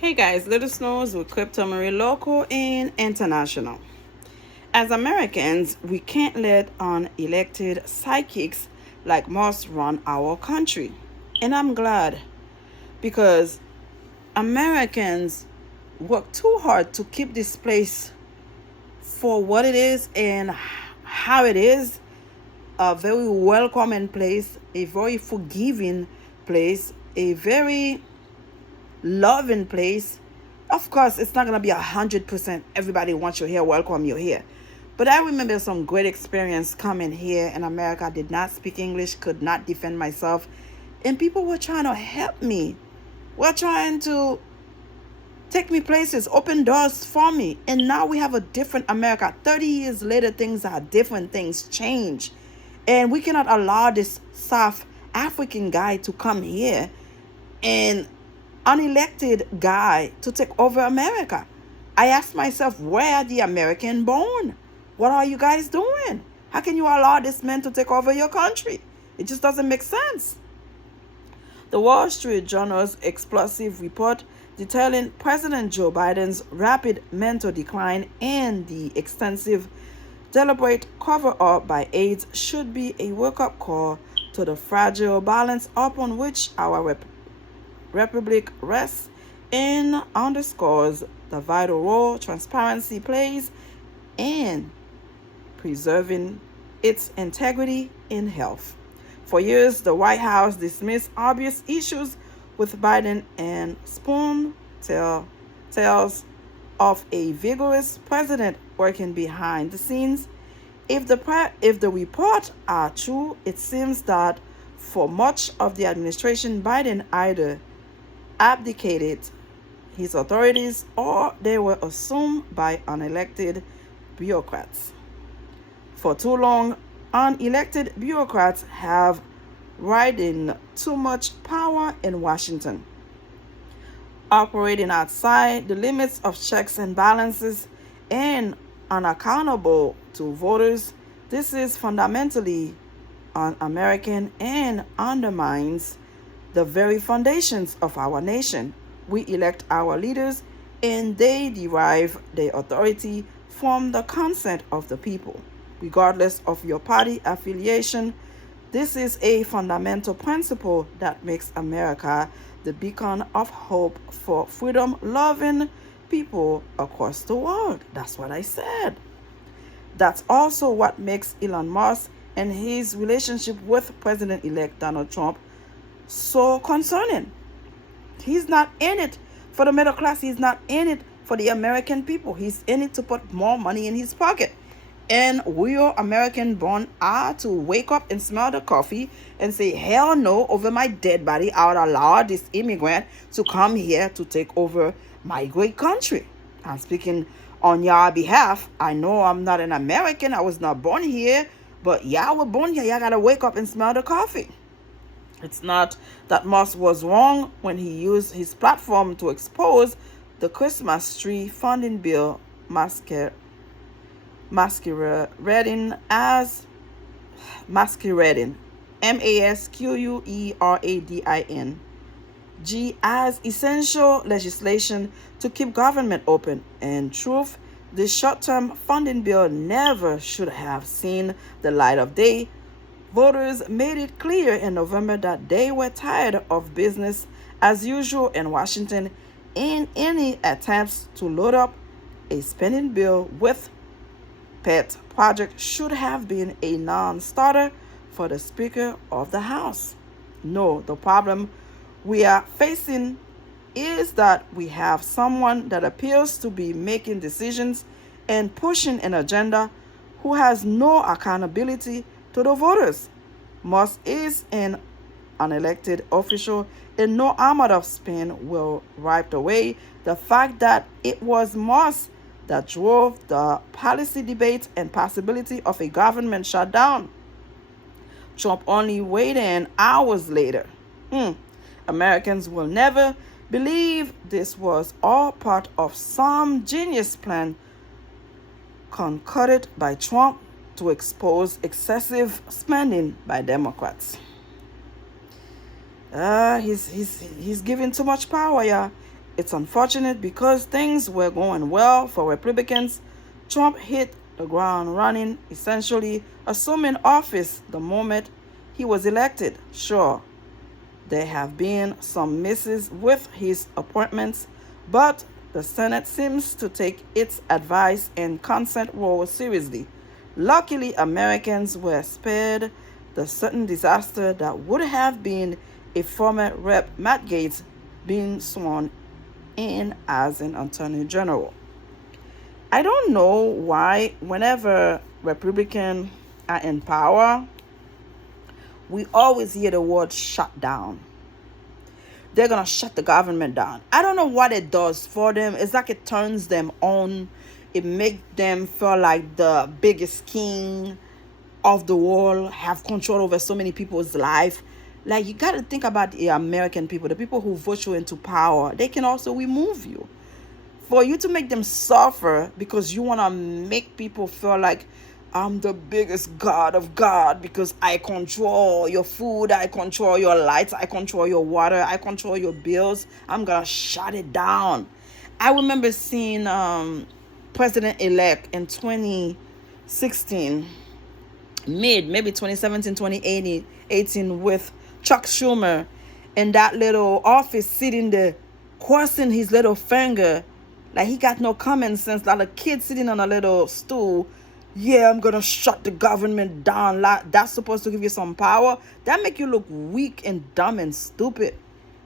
Hey guys, Little Snows with Crypto Marie Local and International. As Americans, we can't let unelected sidekicks like Musk run our country. And I'm glad because Americans work too hard to keep this place for what it is and how it is, a very welcoming place, a very forgiving place, a very loving place. Of course, it's not gonna be 100% everybody wants you here, welcome you here. But I remember some great experience coming here in America. I did not speak English, could not defend myself, and people were trying to help me. Were trying to take me places, open doors for me. And now we have a different America. 30 years later, things are different, things change. And we cannot allow this South African guy to come here and unelected guy to take over America. I asked myself, where are the American born? What are you guys doing? How can you allow this man to take over your country? It just doesn't make sense. The Wall Street Journal's explosive report detailing President Joe Biden's rapid mental decline and the extensive, deliberate cover-up by aides should be a wake-up call to the fragile balance upon which our republic rests and underscores the vital role transparency plays in preserving its integrity and health. For years, the White House dismissed obvious issues with Biden and spun tales of a vigorous president working behind the scenes. If the reports are true, it seems that for much of the administration, Biden either abdicated his authorities or they were assumed by unelected bureaucrats. For too long, unelected bureaucrats have ridden too much power in Washington, operating outside the limits of checks and balances and unaccountable to voters. This is fundamentally un-American and undermines the very foundations of our nation. We elect our leaders and they derive their authority from the consent of the people. Regardless of your party affiliation, this is a fundamental principle that makes America the beacon of hope for freedom-loving people across the world. That's what I said. That's also what makes Elon Musk and his relationship with President-elect Donald Trump so concerning. He's not in it for the middle class. He's not in it for the American people. He's in it to put more money in his pocket. And we are American born are to wake up and smell the coffee and say, hell no, over my dead body, I would allow this immigrant to come here to take over my great country. I'm speaking on your behalf. I know I'm not an American. I was not born here. But y'all were born here. Y'all got to wake up and smell the coffee. It's not that Musk was wrong when he used his platform to expose the Christmas tree funding bill masquerading as as essential legislation to keep government open. In truth, the short-term funding bill never should have seen the light of day. Voters made it clear in November that they were tired of business as usual in Washington, and any attempts to load up a spending bill with pet projects should have been a non-starter for the Speaker of the House. No, the problem we are facing is that we have someone that appears to be making decisions and pushing an agenda who has no accountability to the voters. Musk is an unelected official, and no amount of spin will wipe away the fact that it was Musk that drove the policy debate and possibility of a government shutdown. Trump only weighed in hours later. Americans will never believe this was all part of some genius plan concocted by Trump to expose excessive spending by Democrats. He's giving too much power, yeah. It's unfortunate because things were going well for Republicans. Trump hit the ground running, essentially assuming office the moment he was elected. Sure, there have been some misses with his appointments, but the Senate seems to take its advice and consent role seriously. Luckily, Americans were spared the certain disaster that would have been if former Rep. Matt Gaetz being sworn in as an Attorney General. I don't know why, whenever Republicans are in power, we always hear the word shut down. They're going to shut the government down. I don't know what it does for them. It's like it turns them on. It makes them feel like the biggest king of the world, have control over so many people's life. Like, you got to think about the American people, the people who vote you into power. They can also remove you. For you to make them suffer because you want to make people feel like I'm the biggest God of God because I control your food, I control your lights, I control your water, I control your bills. I'm going to shut it down. I remember seeing President-elect in 2016, maybe 2017, 2018 with Chuck Schumer in that little office sitting there crossing his little finger like he got no common sense, like a kid sitting on a little stool. Yeah, I'm gonna shut the government down. That's supposed to give you some power. That make you look weak and dumb and stupid.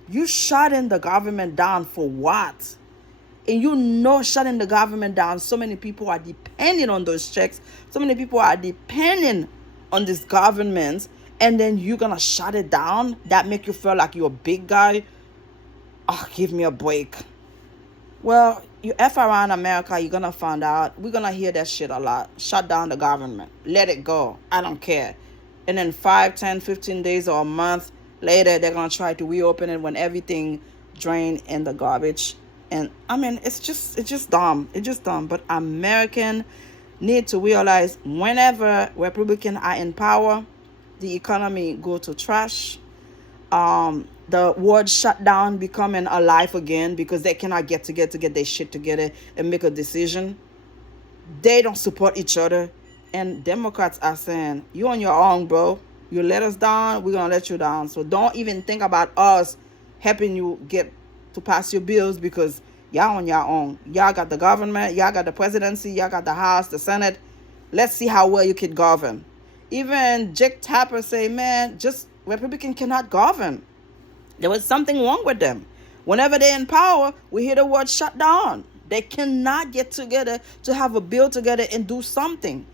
You shutting the government down for what? And you know, shutting the government down, so many people are depending on those checks. So many people are depending on this government. And then you're gonna shut it down? That make you feel like you're a big guy? Oh, give me a break. Well, you F around America, you're gonna find out. We're gonna hear that shit a lot. Shut down the government. Let it go. I don't care. And then 5, 10, 15 days or a month later, they're gonna try to reopen it when everything drained in the garbage. And I mean, it's just dumb. It's just dumb. But American need to realize whenever Republicans are in power, the economy go to trash. The word shutdown becoming alive again because they cannot get their shit together and make a decision. They don't support each other. And Democrats are saying, you on your own, bro. You let us down, we're going to let you down. So don't even think about us helping you get to pass your bills because y'all on your own. Y'all got the government, y'all got the presidency, y'all got the House, the Senate. Let's see how well you can govern. Even Jake Tapper say, man, just Republican cannot govern. There was something wrong with them. Whenever they're in power, we hear the word shut down. They cannot get together to have a bill together and do something.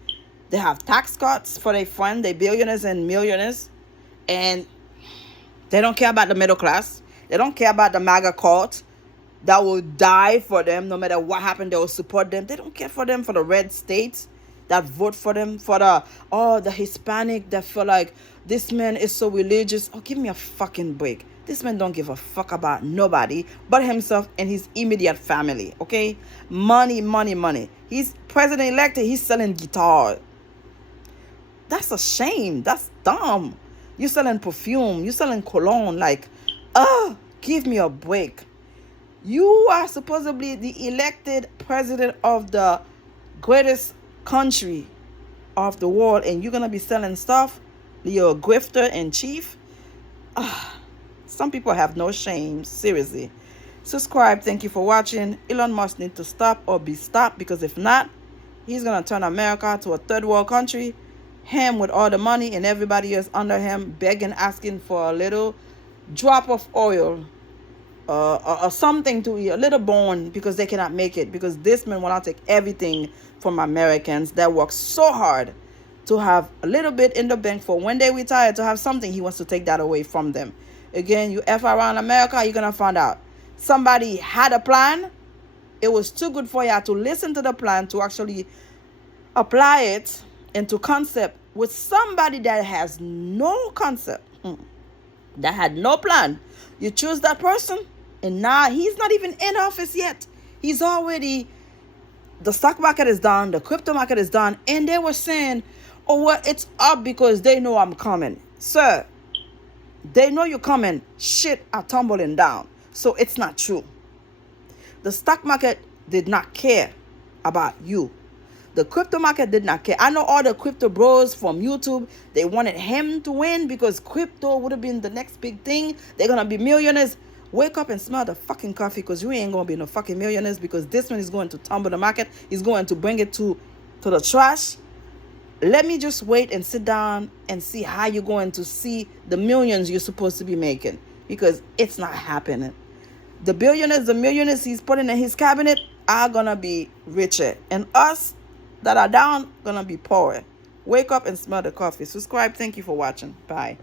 They have tax cuts for their friends, their billionaires and millionaires. And they don't care about the middle class. They don't care about the MAGA cult that will die for them. No matter what happened, they will support them. They don't care for them, for the red states that vote for them, for the Hispanic that feel like this man is so religious. Oh, give me a fucking break. This man don't give a fuck about nobody but himself and his immediate family, okay? Money, money, money. He's president-elected. He's selling guitar. That's a shame. That's dumb. You selling perfume. You selling cologne. Like, give me a break. You are supposedly the elected president of the greatest country of the world, and you're going to be selling stuff? You're a grifter in chief? Some people have no shame. Seriously. Subscribe. Thank you for watching. Elon Musk needs to stop or be stopped, because if not, he's going to turn America to a third world country. Him with all the money and everybody else under him begging, asking for a little drop of oil or something to eat, a little bone, because they cannot make it. Because this man will not take everything from Americans that work so hard to have a little bit in the bank for when they retire, to have something. He wants to take that away from them. Again, you F around America, you're going to find out. Somebody had a plan. It was too good for you to listen to the plan, to actually apply it into concept with somebody that has no concept, that had no plan. You choose that person, and now he's not even in office yet. He's already, the stock market is down, the crypto market is down, and they were saying, oh, well, it's up because they know I'm coming. Sir, they know you're coming. Shit are tumbling down. So it's not true. The stock market did not care about you. The crypto market did not care. I know all the crypto bros from YouTube, they wanted him to win because crypto would have been the next big thing. They're going to be millionaires. Wake up and smell the fucking coffee, because you ain't going to be no fucking millionaires, because this one is going to tumble the market. He's going to bring it to the trash. Let me just wait and sit down and see how you're going to see the millions you're supposed to be making, because it's not happening. The billionaires, the millionaires he's putting in his cabinet are going to be richer. And us that are down, going to be poorer. Wake up and smell the coffee. Subscribe. Thank you for watching. Bye.